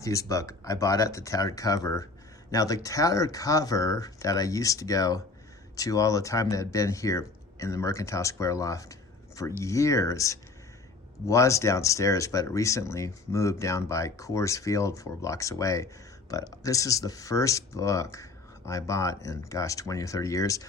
Matthew's book I bought at the tattered cover. Now the tattered cover that I used to go to all the time that had been here in the Mercantile Square loft for years was downstairs, but recently moved down by Coors Field 4 blocks away. But this is the first book I bought in, gosh, 20 or 30 years.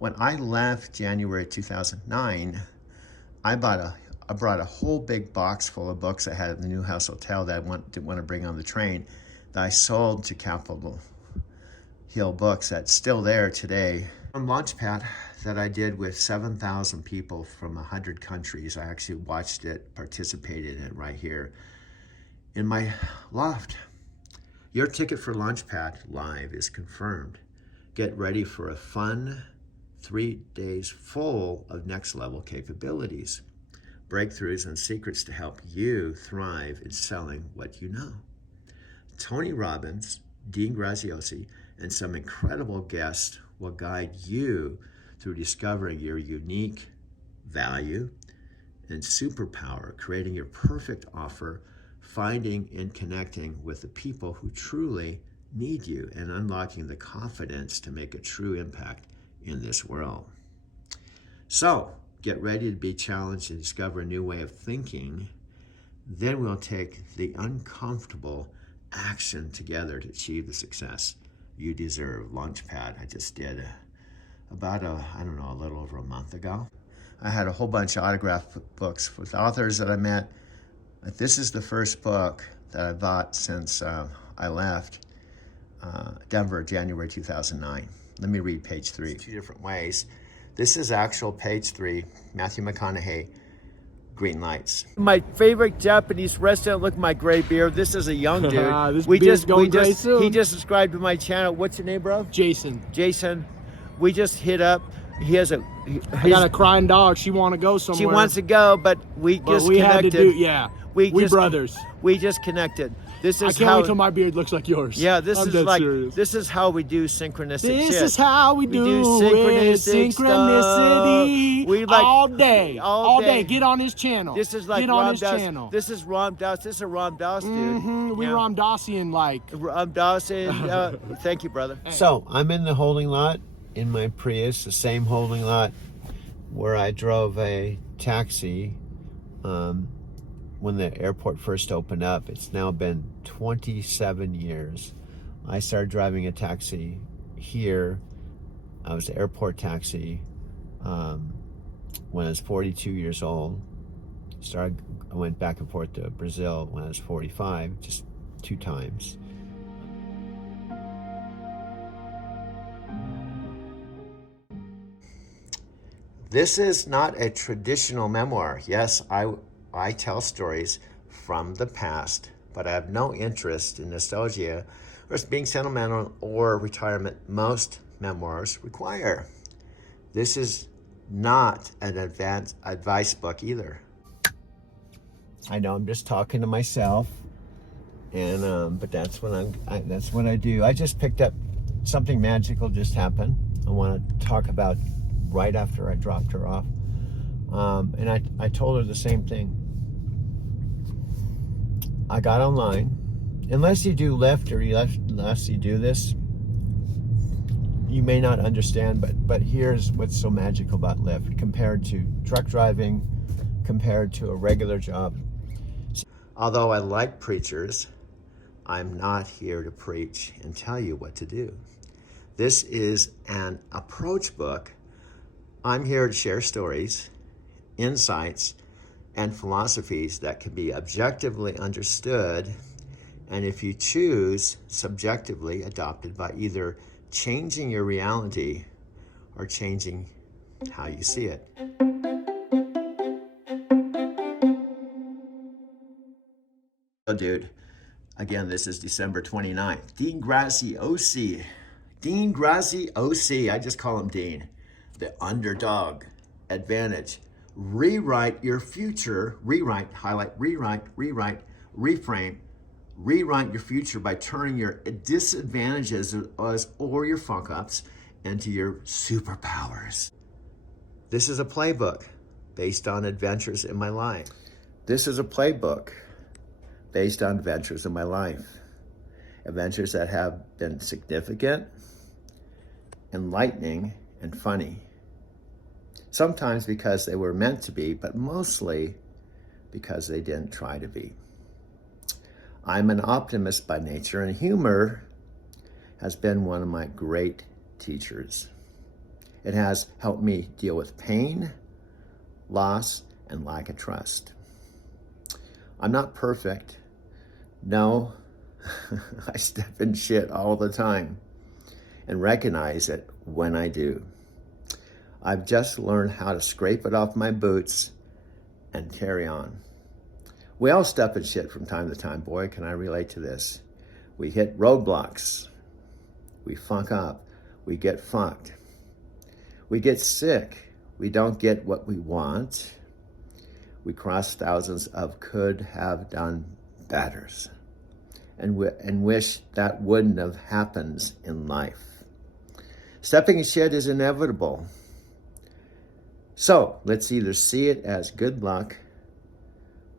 When I left January 2009, I brought a whole big box full of books I had at the Newhouse Hotel that I didn't want to bring on the train, that I sold to Capitol Hill Books. That's still there today. On Launchpad that I did with 7,000 people from 100 countries. I actually watched it, participated in it right here in my loft. Your ticket for Launchpad Live is confirmed. Get ready for a fun 3 days full of next level capabilities, breakthroughs, and secrets to help you thrive in selling what you know. Tony Robbins, Dean Graziosi, and some incredible guests will guide you through discovering your unique value and superpower, creating your perfect offer, finding and connecting with the people who truly need you, and unlocking the confidence to make a true impact in this world. So get ready to be challenged and discover a new way of thinking. Then we'll take the uncomfortable action together to achieve the success you deserve. Launchpad I just did about a little over a month ago. I had a whole bunch of autographed books with authors that I met. This is the first book that I bought since I left Denver, January 2009. Let me read page 3. Two different ways. This is actual page 3, Matthew McConaughey, Green Lights. My favorite Japanese restaurant. Look at my gray beard. This is a young dude. He just subscribed to my channel. What's your name, bro? Jason. Jason. We just hit up. He has a. I got a crying dog. She want to go somewhere. She wants to go, but we connected. Had to do. Yeah. We brothers. We just connected. This is I can't wait till my beard looks like yours. Yeah, this is how we do synchronistic This shit. is how we do synchronicity stuff. We like all day. Get on his channel. This is like Get Ram on his Dass. channel. This is Ram Dass. This is a Ram Dass dude. Mm-hmm. We Ram Dassian like. Ram Dass. Thank you, brother. So I'm in the holding lot in my Prius, the same holding lot where I drove a taxi when the airport first opened up. It's now been 27 years. I started driving a taxi here. I was an airport taxi when I was 42 years old. I went back and forth to Brazil when I was 45, just 2 times. This is not a traditional memoir. Yes, I tell stories from the past, but I have no interest in nostalgia or being sentimental or retirement most memoirs require. This is not an advanced advice book either. I know I'm just talking to myself, and but that's what that's what I do. I just picked up something magical just happened. I want to talk about right after I dropped her off. And I told her the same thing. I got online. Unless you do Lyft or unless you do this, you may not understand, but here's what's so magical about Lyft compared to truck driving, compared to a regular job. Although I like preachers, I'm not here to preach and tell you what to do. This is an approach book. I'm here to share stories, insights, and philosophies that can be objectively understood, and if you choose, subjectively adopted by either changing your reality or changing how you see it. So, dude, again, this is December 29th. Dean Graziosi. Dean Graziosi, I just call him Dean. The underdog advantage. rewrite your future, rewrite, highlight, rewrite, reframe, rewrite your future by turning your disadvantages or your fuck ups into your superpowers. This is a playbook based on adventures in my life. This is a playbook based on adventures in my life. Adventures that have been significant, enlightening, and funny. Sometimes because they were meant to be, but mostly because they didn't try to be. I'm an optimist by nature, and humor has been one of my great teachers. It has helped me deal with pain, loss, and lack of trust. I'm not perfect. No, I step in shit all the time and recognize it when I do. I've just learned how to scrape it off my boots and carry on. We all step in shit from time to time. Boy, can I relate to this. We hit roadblocks. We fuck up. We get fucked. We get sick. We don't get what we want. We cross thousands of could have done betters and wish that wouldn't have happened in life. Stepping in shit is inevitable. So let's either see it as good luck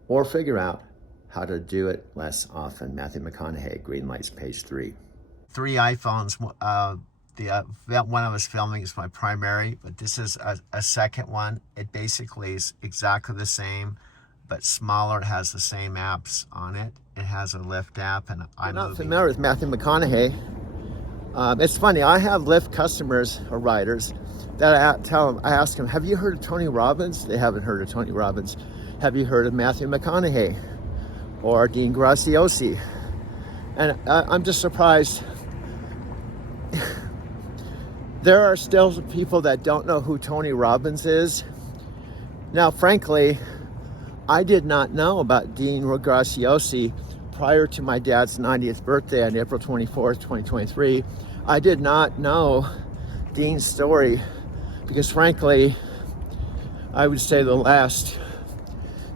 or figure out how to do it less often. Matthew McConaughey, Green Lights, page 3. 3 iPhones. The one I was filming is my primary, but this is a second one. It basically is exactly the same, but smaller. It has the same apps on it. It has a Lyft app, and I'm not familiar with Matthew McConaughey. It's funny. I have Lyft customers or riders that I ask them, have you heard of Tony Robbins? They haven't heard of Tony Robbins. Have you heard of Matthew McConaughey or Dean Graziosi? And I'm just surprised. There are still people that don't know who Tony Robbins is. Now, frankly, I did not know about Dean Graziosi prior to my dad's 90th birthday on April 24th, 2023. I did not know Dean's story because, frankly, I would say the last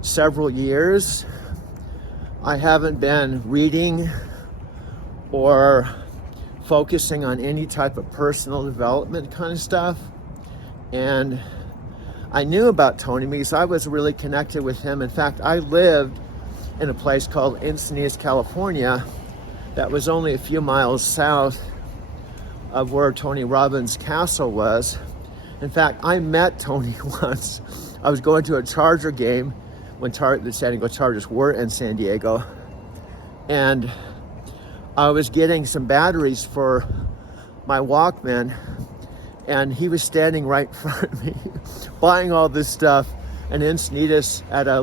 several years, I haven't been reading or focusing on any type of personal development kind of stuff. And I knew about Tony because I was really connected with him. In fact, I lived in a place called Encinitas, California, that was only a few miles south of where Tony Robbins' castle was. In fact, I met Tony once. I was going to a Charger game when the San Diego Chargers were in San Diego. And I was getting some batteries for my Walkman, and he was standing right in front of me, buying all this stuff in Encinitas at a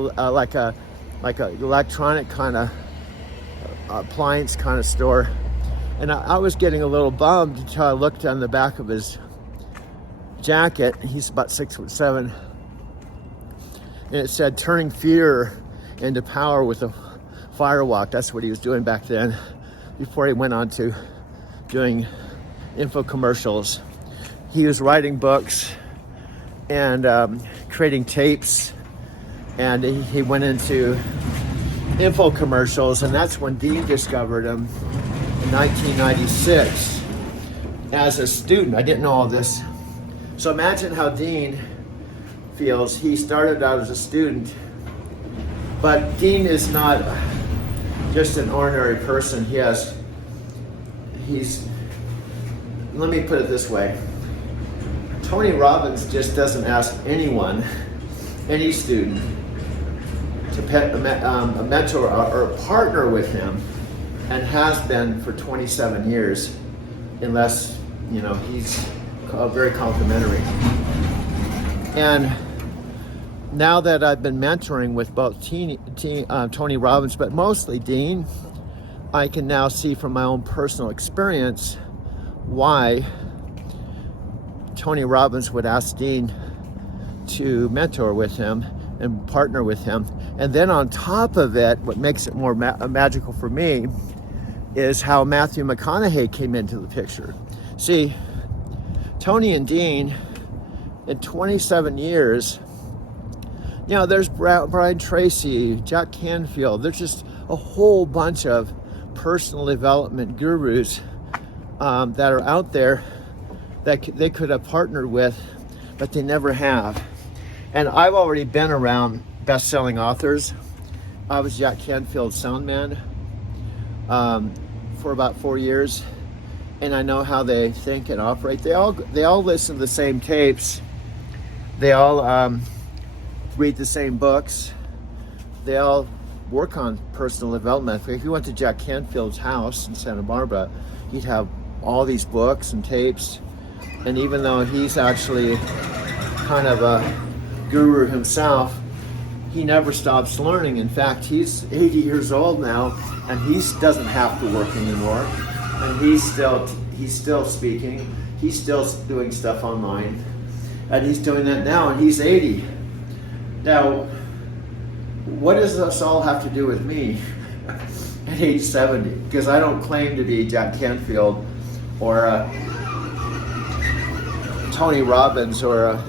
electronic kind of appliance kind of store. And I was getting a little bummed until I looked on the back of his jacket. He's about 6'7", and it said "Turning Fear into Power with a Firewalk." That's what he was doing back then, before he went on to doing infomercials. He was writing books and creating tapes, and he went into infomercials, and that's when Dean discovered him in 1996 as a student. I didn't know all this. So imagine how Dean feels. He started out as a student, but Dean is not just an ordinary person. Let me put it this way. Tony Robbins just doesn't ask anyone, any student, to a mentor or a partner with him, and has been for 27 years, unless, he's very complimentary. And now that I've been mentoring with both Tony Robbins, but mostly Dean, I can now see from my own personal experience why Tony Robbins would ask Dean to mentor with him and partner with him. And then on top of it, what makes it more magical for me is how Matthew McConaughey came into the picture. See, Tony and Dean, in 27 years, You know, there's Brian Tracy, Jack Canfield. There's just a whole bunch of personal development gurus that are out there that they could have partnered with, but they never have. And I've already been around best-selling authors. I was Jack Canfield's sound man for about 4 years, and I know how they think and operate. They all listen to the same tapes. They all read the same books. They all work on personal development. If you went to Jack Canfield's house in Santa Barbara, he'd have all these books and tapes. And even though he's actually kind of a guru himself, he never stops learning. In fact, he's 80 years old now, and he doesn't have to work anymore. And he's still speaking. He's still doing stuff online, and he's doing that now. And he's 80. Now, what does this all have to do with me at age 70? Because I don't claim to be Jack Canfield or Tony Robbins or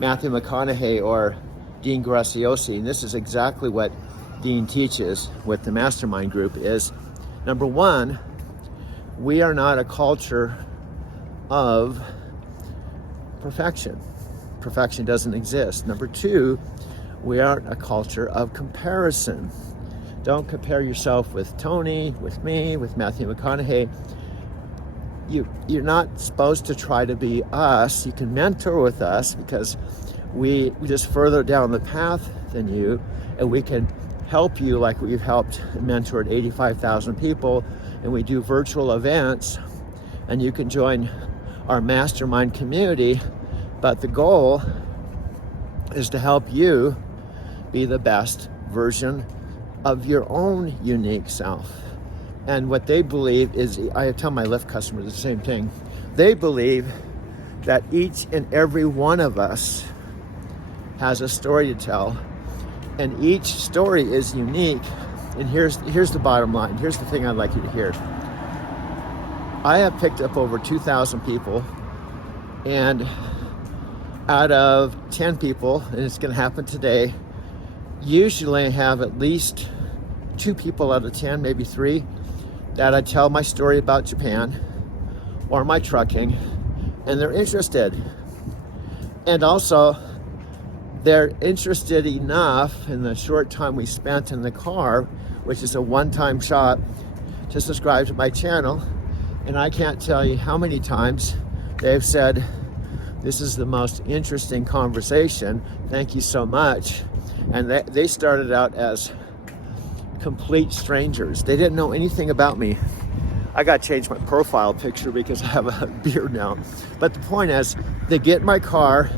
Matthew McConaughey or Dean Graziosi. And this is exactly what Dean teaches with the Mastermind Group is, number one, we are not a culture of perfection. Perfection doesn't exist. Number two, we aren't a culture of comparison. Don't compare yourself with Tony, with me, with Matthew McConaughey. You're not supposed to try to be us. You can mentor with us because we just further down the path than you, and we can help you like we've helped and mentored 85,000 people, and we do virtual events, and you can join our mastermind community. But the goal is to help you be the best version of your own unique self. And what they believe is, I tell my Lyft customers the same thing. They believe that each and every one of us has a story to tell, and each story is unique. And here's the bottom line. Here's the thing I'd like you to hear. I have picked up over 2,000 people, and out of 10 people, and it's going to happen today, usually I have at least 2 people out of 10, maybe 3, that I tell my story about Japan or my trucking, and they're interested. And also, they're interested enough in the short time we spent in the car, which is a one-time shot, to subscribe to my channel. And I can't tell you how many times they've said, "This is the most interesting conversation. Thank you so much." And they started out as complete strangers. They didn't know anything about me. I got to change my profile picture because I have a beard now. But the point is, they get in my car,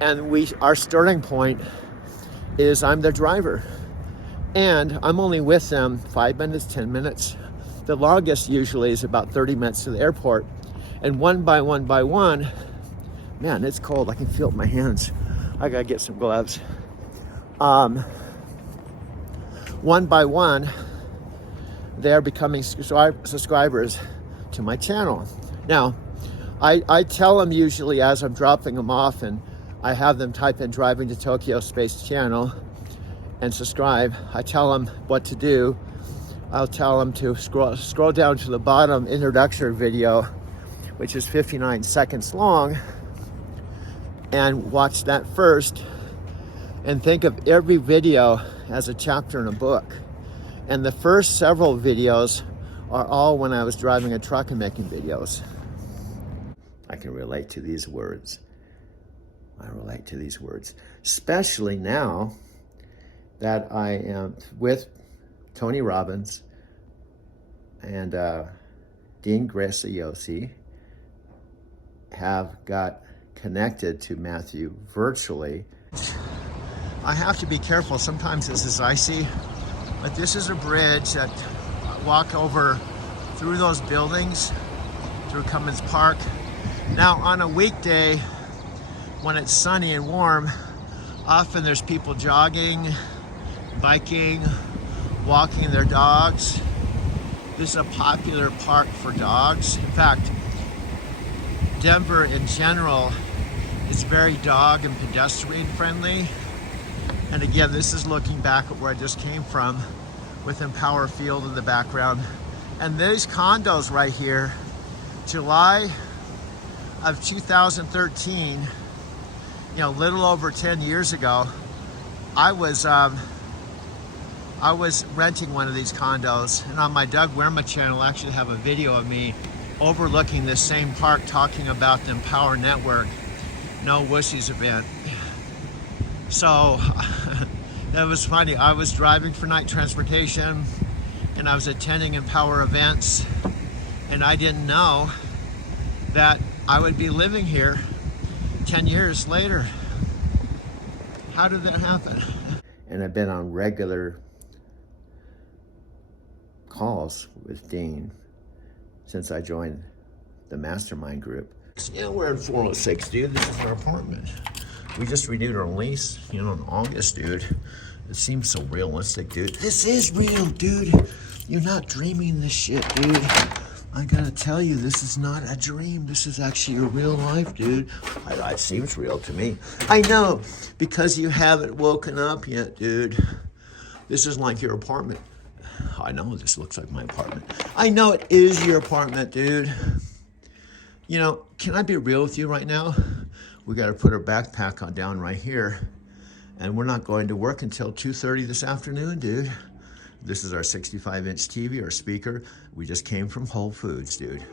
and our starting point is I'm the driver. And I'm only with them 5 minutes, 10 minutes. The longest usually is about 30 minutes to the airport. And one by one, man, it's cold. I can feel it in my hands. I gotta get some gloves. One by one, they're becoming subscribers to my channel. Now, I tell them usually as I'm dropping them off, and I have them type in "Driving to Tokyo Space Channel" and subscribe. I tell them what to do. I'll tell them to scroll down to the bottom introductory video, which is 59 seconds long, and watch that first, and think of every video as a chapter in a book. And the first several videos are all when I was driving a truck and making videos. I can relate to these words. I relate to these words, especially now that I am with Tony Robbins and Dean Graziosi, have got connected to Matthew virtually. I have to be careful. Sometimes this is icy, but this is a bridge that I walk over through those buildings, through Cummins Park. Now, on a weekday, when it's sunny and warm, often there's people jogging, biking, walking their dogs. This is a popular park for dogs. In fact, Denver in general is very dog and pedestrian friendly. And again, this is looking back at where I just came from with Empower Field in the background. And these condos right here, July of 2013, you know, little over 10 years ago, I was renting one of these condos, and on my Doug Werma channel, I actually have a video of me overlooking this same park talking about the Empower Network No Wussies event. So that was funny. I was driving for night transportation and I was attending Empower events, and I didn't know that I would be living here 10 years later. How did that happen? And I've been on regular calls with Dean since I joined the mastermind group. Yeah, we're in 406, dude. This is our apartment. We just renewed our lease, you know, in August, dude. It seems so realistic, dude. This is real, dude. You're not dreaming this shit, dude. I gotta tell you, this is not a dream. This is actually your real life, dude. It seems real to me. I know, because you haven't woken up yet, dude. This is like your apartment. I know this looks like my apartment. I know it is your apartment, dude. You know, can I be real with you right now? We got to put our backpack on down right here, and we're not going to work until 2:30 this afternoon, dude. This is our 65-inch TV, our speaker. We just came from Whole Foods, dude.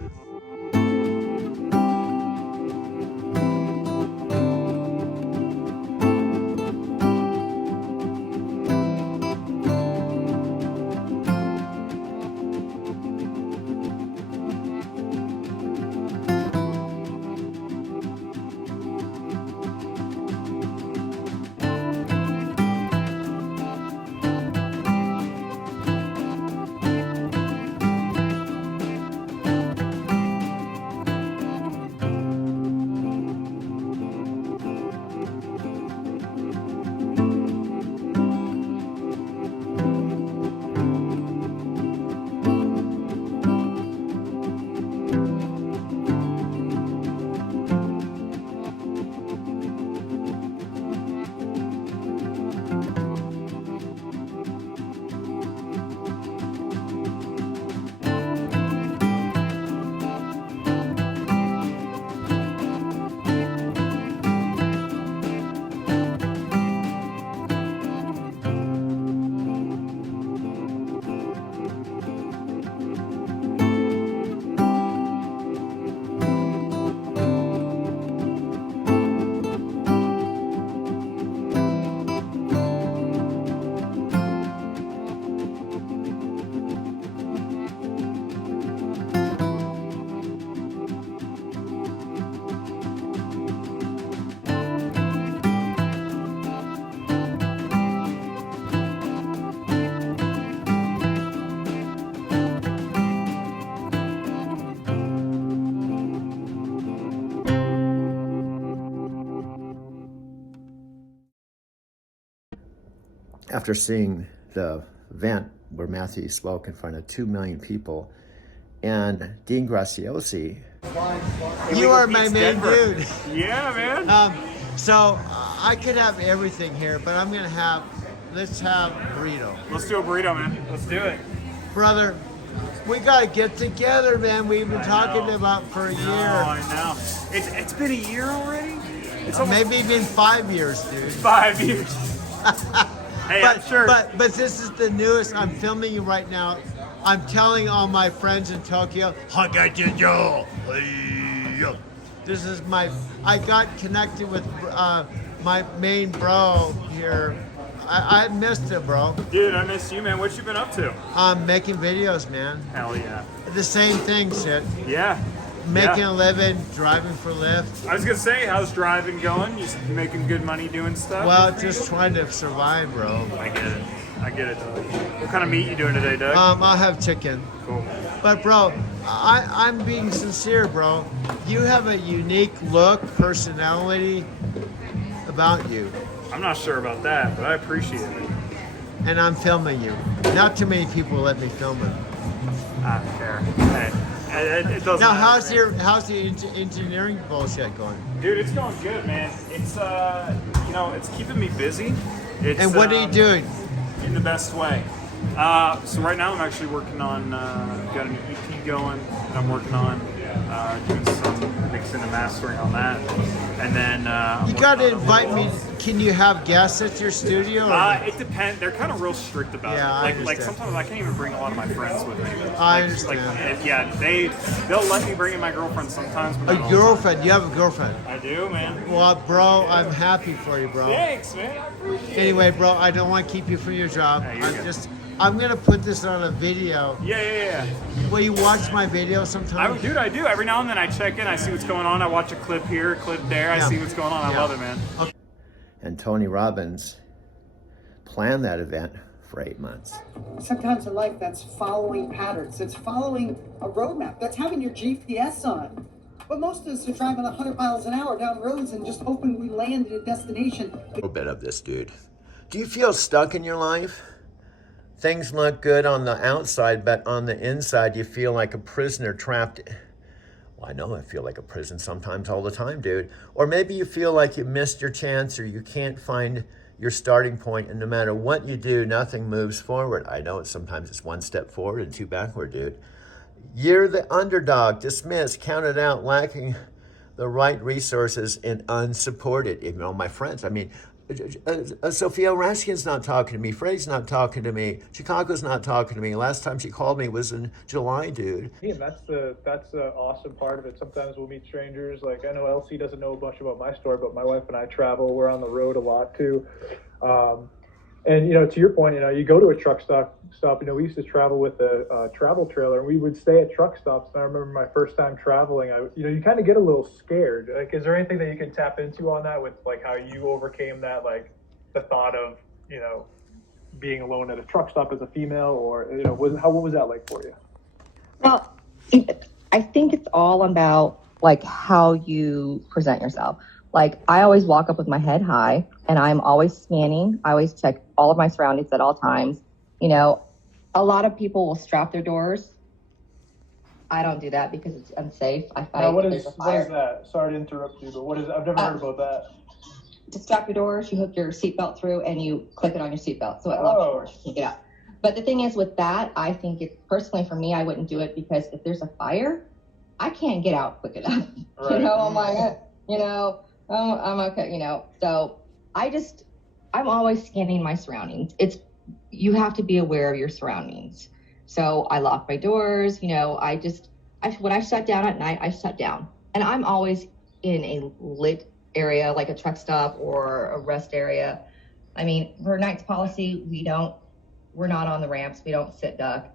After seeing the event where Matthew spoke in front of 2 million people, and Dean Graziosi, you are my main dude. Yeah, man. So I could have everything here, but I'm gonna have, let's have burrito. Let's do a burrito, man. Let's do it. Brother, we gotta get together, man. We've been talking know. about for a year. I know. It's been a year already? It's almost Maybe even 5 years, dude. 5 years. Hey, I'm sure. But this is the newest. I'm filming you right now. I'm telling all my friends in Tokyo, this is I got connected with my main bro here. I missed it, bro. Dude, I miss you, man. What you been up to? Making videos, man. Hell yeah. The same thing, shit. Yeah. Making Yeah. a living, driving for Lyft. I was gonna say, how's driving going? You making good money doing stuff? Well, just trying to survive, bro. I get it. I get it, Doug. What kind of meat you doing today, Doug? I'll have chicken. Cool. But bro, I'm being sincere, bro. You have a unique look, personality about you. I'm not sure about that, but I appreciate it. And I'm filming you. Not too many people let me film it. I don't care. Hey, it doesn't Now, matter. how's the engineering bullshit going? Dude, it's going good, man. It's it's keeping me busy. It's, And what are you doing? in the best way? So right now I'm actually working on got an EP going that I'm working on, doing some mixing and mastering on that, and then I'm You working got to on a invite little- me. Can you have guests at your studio? It depends. They're kind of real strict about Yeah, it. I Like understand. sometimes I can't even bring a lot of my friends with me. I Like, understand. yeah, they'll let me bring in my girlfriend sometimes. But A not all the time. girlfriend. You have a girlfriend. I do, man. Well, bro, I'm happy for you, bro. Thanks, man. I appreciate it. Anyway, bro, I don't want to keep you from your job. Hey, you're good. I'm gonna put this on a video. Yeah. Will you watch my video I sometime? do. Every now and then I check in. I see what's going on. I watch a clip here, a clip there. I Yeah. see what's going on. I Yeah. love it, man. And Tony Robbins planned that event for 8 months. Sometimes in life, that's following patterns. It's following a roadmap. That's having your GPS on. But most of us are driving 100 miles an hour down roads and just hoping we land at a destination. A little bit of this, dude. Do you feel stuck in your life? Things look good on the outside, but on the inside, you feel like a prisoner trapped. Well, I know I feel like a prison sometimes, all the time, dude. Or maybe you feel like you missed your chance, or you can't find your starting point, and no matter what you do, nothing moves forward. I know sometimes it's one step forward and two backward, dude. You're the underdog, dismissed, counted out, lacking the right resources, and unsupported. Even all my friends, I mean, Sophia Raskin's not talking to me. Freddie's not talking to me. Chicago's not talking to me. Last time she called me was in July, dude. And that's the awesome part of it. Sometimes we'll meet strangers. Like, I know Elsie doesn't know a bunch about my story, but my wife and I travel. We're on the road a lot too. And to your point, you go to a truck stop. We used to travel with a travel trailer, and we would stay at truck stops. And I remember my first time traveling. You kind of get a little scared. Like, is there anything that you can tap into on that with like how you overcame that, like the thought of being alone at a truck stop as a female, or what was that like for you? Well, I think it's all about like how you present yourself. Like, I always walk up with my head high, and I'm always scanning. I always check all of my surroundings at all times. A lot of people will strap their doors. I don't do that because it's unsafe. I fight. Now, what if is there's a fire. that? Sorry to interrupt you, but what is? I've never heard about that. To strap your doors, you hook your seatbelt through and you click it on your seatbelt, so it locks your doors. You can't get out. But the thing is, with that, I think personally for me, I wouldn't do it because if there's a fire, I can't get out quick enough. Right. I'm like, I'm okay. So I'm always scanning my surroundings. You have to be aware of your surroundings. So I lock my doors. When I shut down at night, I shut down, and I'm always in a lit area, like a truck stop or a rest area. I mean, for Knight's policy, we're not on the ramps. We don't sit duck.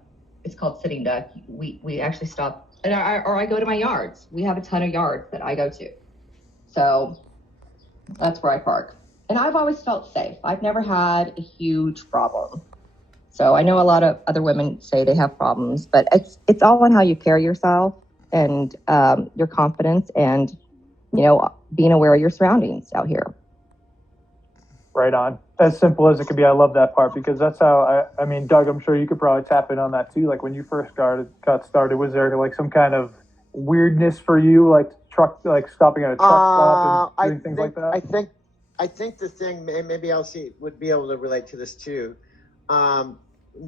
It's called sitting duck. We actually stop, or I go to my yards. We have a ton of yards that I go to. So that's where I park. And I've always felt safe. I've never had a huge problem. So I know a lot of other women say they have problems, but it's all on how you carry yourself and your confidence and, being aware of your surroundings out here. Right on. As simple as it could be. I love that part because that's how I mean, Doug, I'm sure you could probably tap in on that too. Like when you first got started, was there like some kind of weirdness for you, like stopping at a truck stop and doing things like that? I think the thing, maybe Elsie would be able to relate to this too.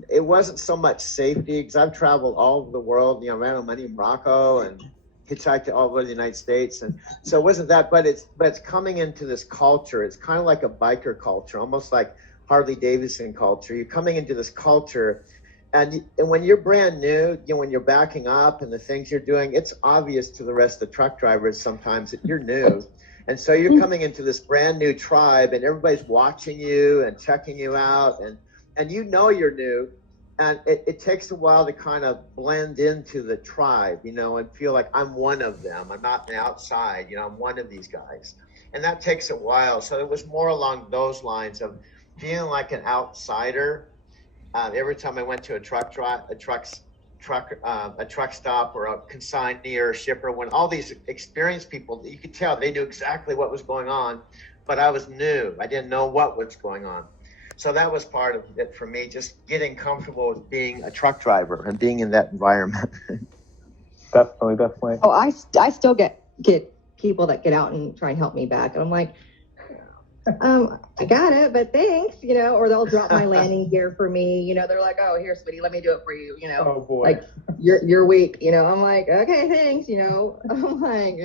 It wasn't so much safety because I've traveled all over the world. Ran on money in Morocco and hitchhiked all over the United States, and so it wasn't that. But it's coming into this culture. It's kind of like a biker culture, almost like Harley Davidson culture. You're coming into this culture, and when you're brand new, when you're backing up and the things you're doing, it's obvious to the rest of the truck drivers sometimes that you're new. And so you're coming into this brand new tribe, and everybody's watching you and checking you out, and you're new, and it takes a while to kind of blend into the tribe, and feel like I'm one of them. I'm not the outside, I'm one of these guys, and that takes a while. So it was more along those lines of feeling like an outsider. Every time I went to a truck stop or a consignee or a shipper, when all these experienced people, you could tell they knew exactly what was going on, but I was new. I didn't know what was going on. So that was part of it for me, just getting comfortable with being a truck driver and being in that environment. Definitely. Oh, I still get people that get out and try and help me back. And I'm like, I got it, but thanks, or they'll drop my landing gear for me. They're like, oh, here, sweetie, let me do it for you. Oh boy. Like you're weak. I'm like, okay, thanks. I'm like,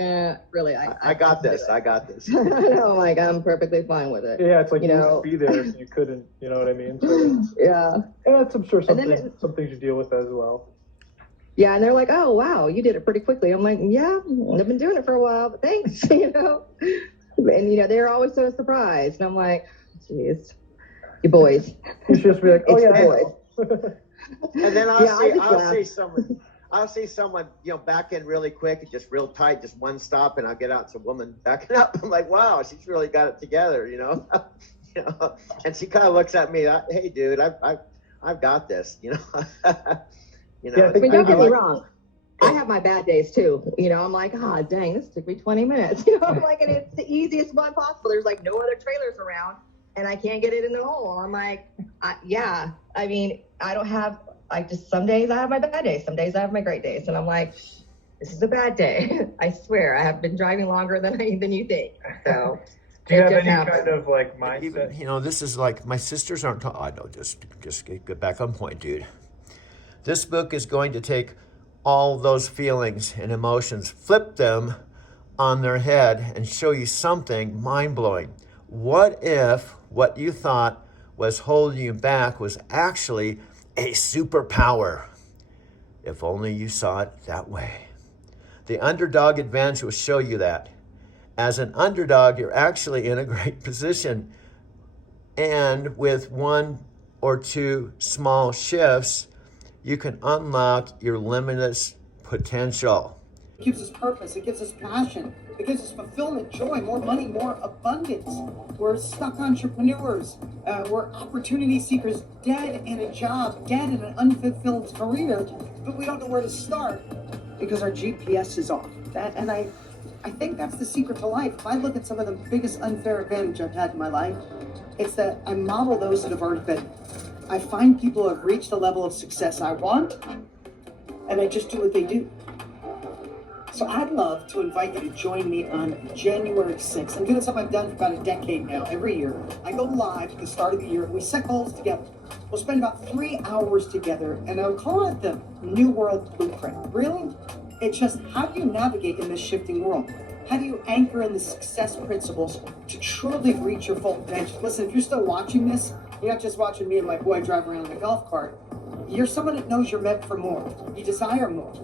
really, I got this. I got this. I'm like, I'm perfectly fine with it. Yeah, it's like you wouldn't be there, so you couldn't. You know what I mean? So, Yeah. it's, I'm sure some things you deal with as well. Yeah, and they're like, oh, wow, you did it pretty quickly. I'm like, yeah, I've been doing it for a while, but thanks, And, they're always so surprised. And I'm like, geez, you boys. You should just be like, oh, It's yeah, the boys. And then I'll see someone, back in really quick and just real tight, just one stop, and I'll get out, it's a woman backing up. I'm like, wow, she's really got it together, And she kind of looks at me, hey, dude, I've got this, Yeah, I mean, don't get me wrong. I have my bad days too. I'm like, dang, this took me 20 minutes. I'm like, and it's the easiest one possible. There's like no other trailers around and I can't get it in the hole. I'm like, yeah. I mean, some days I have my bad days. Some days I have my great days. And I'm like, this is a bad day. I swear I have been driving longer than you think. So do you have any kind of like mindset? Even, this is like, my sisters aren't, I know, just get back on point, dude. This book is going to take all those feelings and emotions, flip them on their head and show you something mind-blowing. What if what you thought was holding you back was actually a superpower? If only you saw it that way. The underdog advantage will show you that. As an underdog, you're actually in a great position. And with one or two small shifts, you can unlock your limitless potential. It gives us purpose. It gives us passion. It gives us fulfillment, joy, more money, more abundance. We're stuck entrepreneurs. We're opportunity seekers, dead in a job, dead in an unfulfilled career, but we don't know where to start because our GPS is off. And I think that's the secret to life. If I look at some of the biggest unfair advantage I've had in my life, it's that I model those that have already been. I find people who have reached the level of success I want, and I just do what they do. So I'd love to invite you to join me on January 6th. I'm doing something I've done for about a decade now. Every year, I go live at the start of the year. We set goals together. We'll spend about 3 hours together, and I'll call it the New World Blueprint. Really? It's just, how do you navigate in this shifting world? How do you anchor in the success principles to truly reach your full potential? Listen, if you're still watching this, you're not just watching me and my boy drive around in a golf cart. You're someone that knows you're meant for more. You desire more.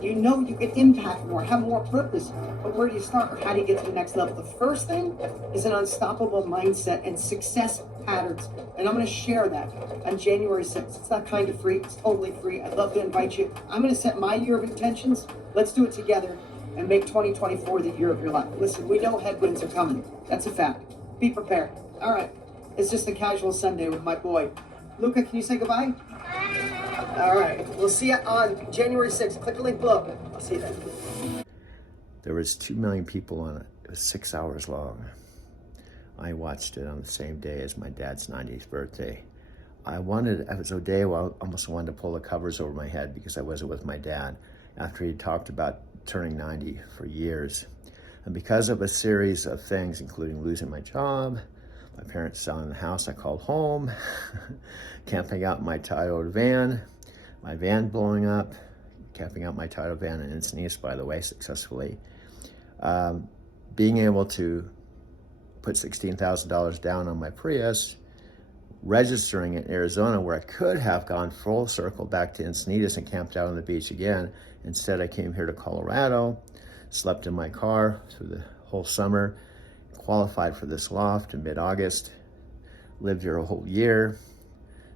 You know you can impact more, have more purpose. But where do you start, or how do you get to the next level? The first thing is an unstoppable mindset and success patterns. And I'm going to share that on January 6th. It's not kind of free. It's totally free. I'd love to invite you. I'm going to set my year of intentions. Let's do it together and make 2024 the year of your life. Listen, we know headwinds are coming. That's a fact. Be prepared. All right. It's just a casual Sunday with my boy. Luca, can you say goodbye? All right. We'll see you on January 6th. Click the link below. I'll see you then. There was 2 million people on it. It was 6 hours long. I watched it on the same day as my dad's 90th birthday. I was a day where I almost wanted to pull the covers over my head because I wasn't with my dad after he talked about turning 90 for years. And because of a series of things, including losing my job, my parents selling the house I called home, camping out in my Toyota van, my van blowing up, camping out my Toyota van in Encinitas, by the way, successfully, being able to put $16,000 down on my Prius, registering in Arizona where I could have gone full circle back to Encinitas and camped out on the beach again. Instead, I came here to Colorado, slept in my car through the whole summer, qualified for this loft in mid-August, lived here a whole year,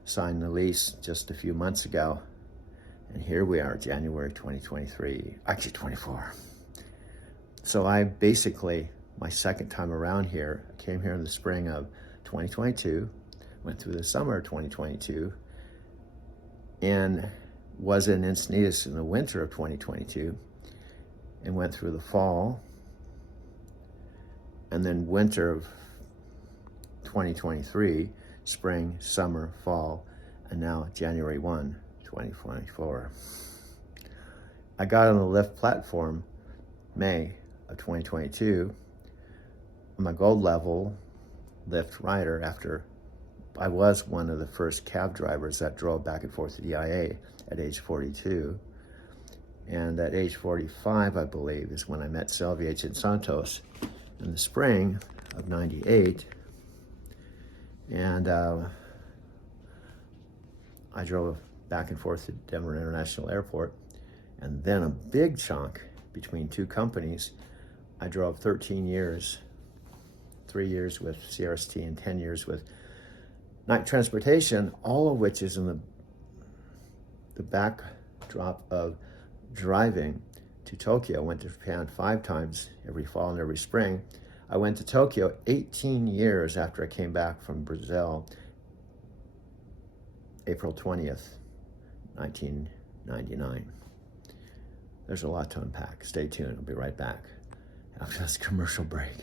signed the lease just a few months ago, and here we are, January 2023, actually 24. So I basically, my second time around here, I came here in the spring of 2022, went through the summer of 2022, and was in Encinitas in the winter of 2022, and went through the fall, and then winter of 2023, spring, summer, fall, and now January 1, 2024. I got on the Lyft platform May of 2022. I'm a gold level lift rider after I was one of the first cab drivers that drove back and forth to DIA at age 42. And at age 45, I believe, is when I met Sylvia H. Santos in the spring of '98. And I drove back and forth to Denver International Airport. And then a big chunk between two companies, I drove 13 years, 3 years with CRST and 10 years with Knight Transportation, all of which is in the backdrop of driving to Tokyo. I went to Japan 5 times every fall and every spring. I went to Tokyo 18 years after I came back from Brazil, April 20th, 1999. There's a lot to unpack. Stay tuned. I'll be right back after this commercial break.